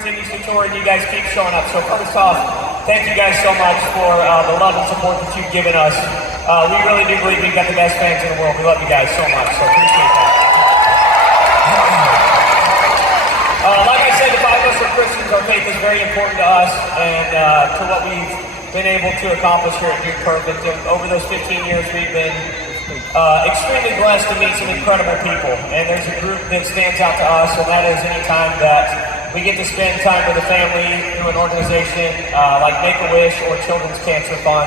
continues to tour and you guys keep showing up. So first off, thank you guys so much for the love and support that you've given us. We really do believe we've got the best fans in the world. We love you guys so much, so appreciate that. Like I said, the five of us are Christians. Our faith is very important to us and to what we've been able to accomplish here at Dude Perfect. And over those 15 years, we've been extremely blessed to meet some incredible people. And there's a group that stands out to us, and that is any time that we get to spend time with a family through an organization like Make-A-Wish or Children's Cancer Fund.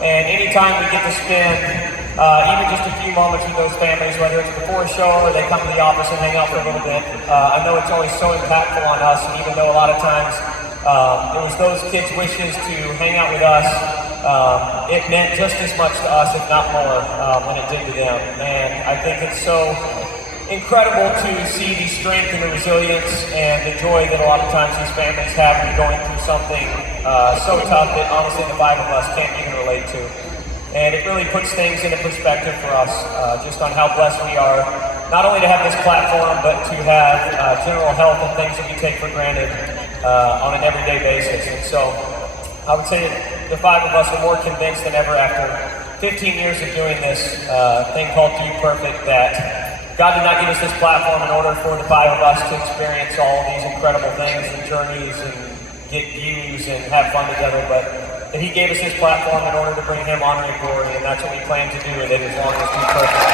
And anytime we get to spend even just a few moments with those families, whether it's before a show or they come to the office and hang out for a little bit, I know it's always so impactful on us. And even though a lot of times it was those kids' wishes to hang out with us, it meant just as much to us, if not more, than it did to them. And I think it's so incredible to see the strength and the resilience and the joy that a lot of times these families have when going through something so tough that honestly the five of us can't even relate to. And it really puts things into perspective for us, just on how blessed we are, not only to have this platform, but to have general health and things that we take for granted on an everyday basis. And so I would say that the five of us are more convinced than ever after 15 years of doing this thing called Dude Perfect that God did not give us this platform in order for the five of us to experience all of these incredible things and journeys and get views and have fun together, but that He gave us this platform in order to bring Him honor and glory, and that's what we plan to do with it as long as Dude Perfect.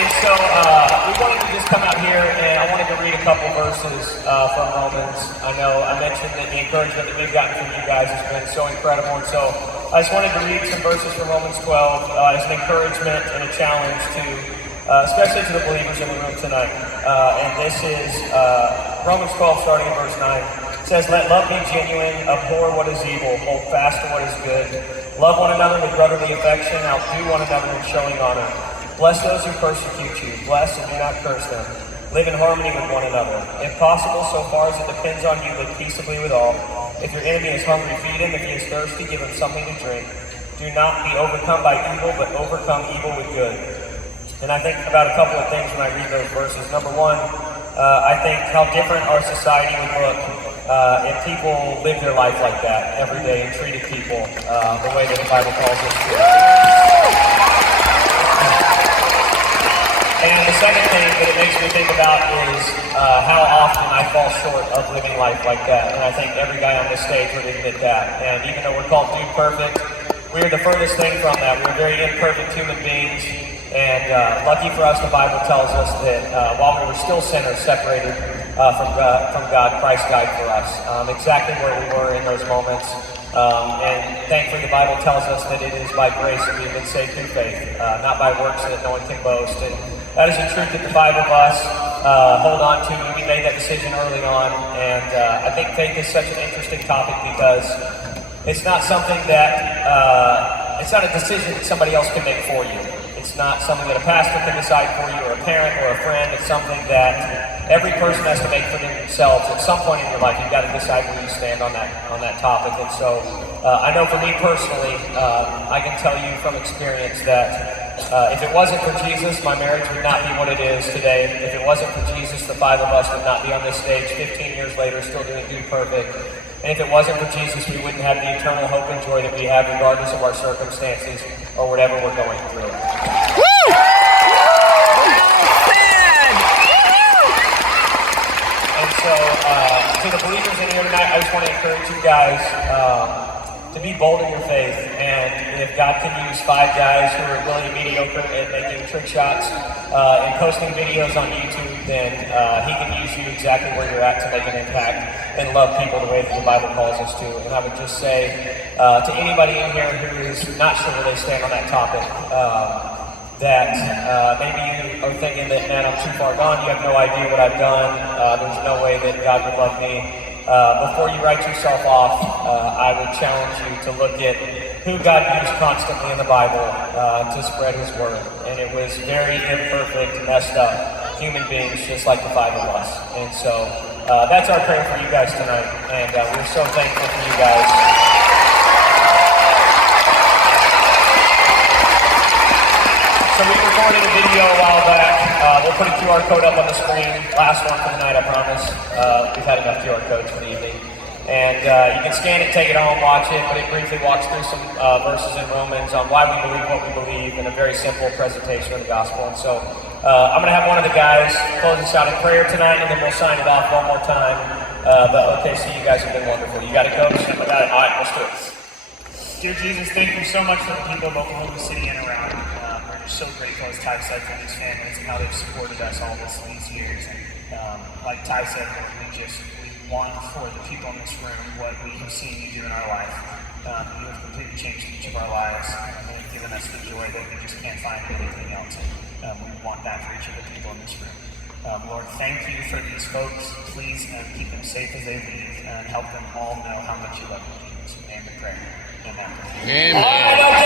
And so we wanted to just come out here and I wanted to read a couple verses from Romans. I know I mentioned that the encouragement that we've gotten from you guys has been so incredible, and so I just wanted to read some verses from Romans 12 as an encouragement and a challenge to, especially to the believers in the room tonight. And this is Romans 12, starting in verse 9. It says, "Let love be genuine, abhor what is evil, hold fast to what is good. Love one another with brotherly affection, outdo one another in showing honor. Bless those who persecute you, bless and do not curse them. Live in harmony with one another. If possible, so far as it depends on you, live peaceably with all. If your enemy is hungry, feed him. If he is thirsty, give him something to drink. Do not be overcome by evil, but overcome evil with good." And I think about a couple of things when I read those verses. Number one, I think how different our society would look if people lived their life like that every day and treated people the way that the Bible calls us to. And the second thing that it makes me think about is how often I fall short of living life like that. And I think every guy on this stage would admit that. And even though we're called Dude Perfect, we're the furthest thing from that. We're very imperfect human beings. And lucky for us, the Bible tells us that while we were still sinners, separated from God, Christ died for us. Exactly where we were in those moments. And thankfully the Bible tells us that it is by grace that we've been saved through faith, not by works so that no one can boast. And that is a truth that the five of us hold on to. We made that decision early on, and I think faith is such an interesting topic because it's not something that, it's not a decision that somebody else can make for you. It's not something that a pastor can decide for you, or a parent, or a friend. It's something that every person has to make for themselves. At some point in your life, you've got to decide where you stand on that topic. And so, I know for me personally, I can tell you from experience that if it wasn't for Jesus, my marriage would not be what it is today. If it wasn't for Jesus, the five of us would not be on this stage 15 years later, still doing Dude Perfect. And if it wasn't for Jesus, we wouldn't have the eternal hope and joy that we have regardless of our circumstances or whatever we're going through. And so, to the believers in here tonight, I just want to encourage you guys to be bold in your faith. And if God can use five guys who are really mediocre at making trick shots and posting videos on YouTube, then He can use you exactly where you're at to make an impact and love people the way that the Bible calls us to. And I would just say to anybody in here who is not sure where they stand on that topic, that maybe you are thinking that, man, I'm too far gone, you have no idea what I've done, there's no way that God would love me. Before you write yourself off, I would challenge you to look at who God used constantly in the Bible to spread His word. And it was very imperfect, messed up human beings just like the five of us. And so that's our prayer for you guys tonight. And we're so thankful for you guys. So we recorded a video a while back. QR code up on the screen. Last one for the night, I promise. We've had enough QR codes for the evening. And you can scan it, take it home, watch it, but it briefly walks through some verses in Romans on why we believe what we believe in a very simple presentation of the gospel. And so I'm going to have one of the guys close us out in prayer tonight, and then we'll sign it off one more time. But OKC, you guys have been wonderful. You got it, Coach? I got it. All right, let's do it. Dear Jesus, thank you so much for the people of Oklahoma City and around. We're just so grateful, as Ty said, for these families and how they've supported us all these years. And like Ty said, we want for the people in this room what we have seen you do in our life. You have completely changed each of our lives and given us the joy that we just can't find in anything else. We want that for each of the people in this room. Lord, thank you for these folks. Please keep them safe as they leave and help them all know how much you love them. In Jesus' name we pray. Amen. Amen.